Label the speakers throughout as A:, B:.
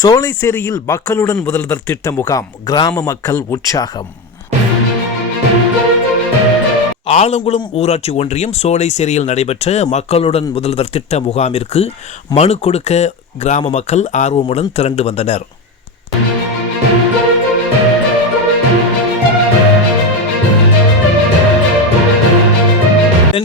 A: சோலைசேரியில் மக்களுடன் முதல்வர் திட்ட முகாம் கிராம மக்கள் உற்சாகம். ஆலங்குளம் ஊராட்சி ஒன்றியம் சோலைசேரியில் நடைபெற்ற மக்களுடன் முதல்வர் திட்ட முகாமிற்கு மனு கொடுக்க கிராம மக்கள் ஆர்வமுடன் திரண்டு வந்தனர்.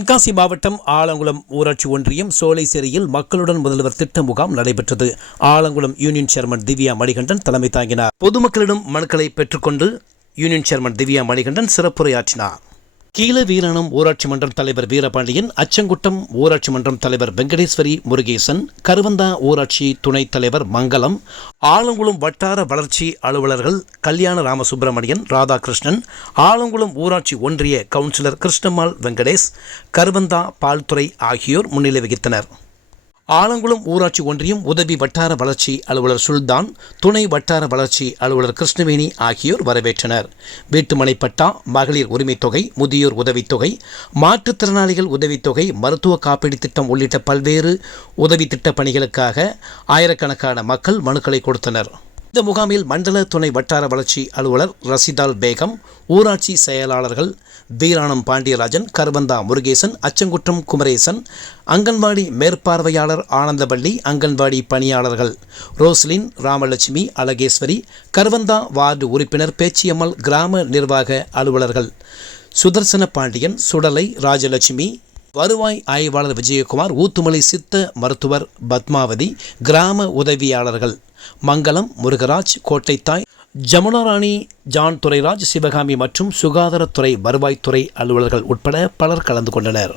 A: தென்காசி மாவட்டம் ஆலங்குளம் ஊராட்சி ஒன்றியம் சோலைசேரியில் மக்களுடன் முதல்வர் திட்ட முகாம் நடைபெற்றது. ஆலங்குளம் யூனியன் சேர்மன் திவ்யா மணிகண்டன் தலைமை தாங்கினார். பொதுமக்களிடம் மனுக்களை பெற்றுக்கொண்டு யூனியன் சேர்மன் திவ்யா மணிகண்டன் சிறப்புரையாற்றினார். கீழ வீராணம் ஊராட்சி மன்றம் தலைவர் வீரபாண்டியன் அச்சங்குட்டம் ஊராட்சி மன்றம் தலைவர் வெங்கடேஸ்வரி முருகேசன் கருவந்தா ஊராட்சி துணைத் தலைவர் மங்கலம் ஆலங்குளம் வட்டார வளர்ச்சி அலுவலர்கள் கல்யாண ராமசுப்பிரமணியன் ராதாகிருஷ்ணன் ஆலங்குளம் ஊராட்சி ஒன்றிய கவுன்சிலர் கிருஷ்ணம்மாள் வெங்கடேஷ் கருவந்தா பால்துறை ஆகியோர் முன்னிலை வகித்தனர். ஆலங்குளம் ஊராட்சி ஒன்றியம் உதவி வட்டார வளர்ச்சி அலுவலர் சுல்தான் துணை வட்டார வளர்ச்சி அலுவலர் கிருஷ்ணவேணி ஆகியோர் வரவேற்றனர். வீட்டுமனை பட்டா மகளிர் உரிமைத் தொகை முதியோர் உதவித்தொகை மாற்றுத்திறனாளிகள் உதவித்தொகை மருத்துவ காப்பீடு திட்டம் உள்ளிட்ட பல்வேறு உதவி திட்ட பணிகளுக்காக ஆயிரக்கணக்கான மக்கள் மனுக்களை கொடுத்தனர். இந்த முகாமில் மண்டல துணை வட்டார வளர்ச்சி அலுவலர் ரசிதால் பேகம் ஊராட்சி செயலாளர்கள் வீராணம் பாண்டியராஜன் கருவந்தா முருகேசன் அச்சங்குற்றம் குமரேசன் அங்கன்வாடி மேற்பார்வையாளர் ஆனந்தவள்ளி அங்கன்வாடி பணியாளர்கள் ரோஸ்லின் ராமலட்சுமி அழகேஸ்வரி கருவந்தா வார்டு உறுப்பினர் பேச்சியம்மல் கிராம நிர்வாக அலுவலர்கள் சுதர்சன பாண்டியன் சுடலை ராஜலட்சுமி வருவாய் ஆய்வாளர் விஜயகுமார் ஊத்துமலை சித்த மருத்துவர் பத்மாவதி கிராம உதவியாளர்கள் மங்களம் முருகராஜ் கோட்டைத்தாய் ஜமுனாராணி ஜான் துரைராஜ் சிவகாமி மற்றும் சுகாதாரத்துறை வருவாய்த்துறை அலுவலர்கள் உட்பட பலர் கலந்து கொண்டனர்.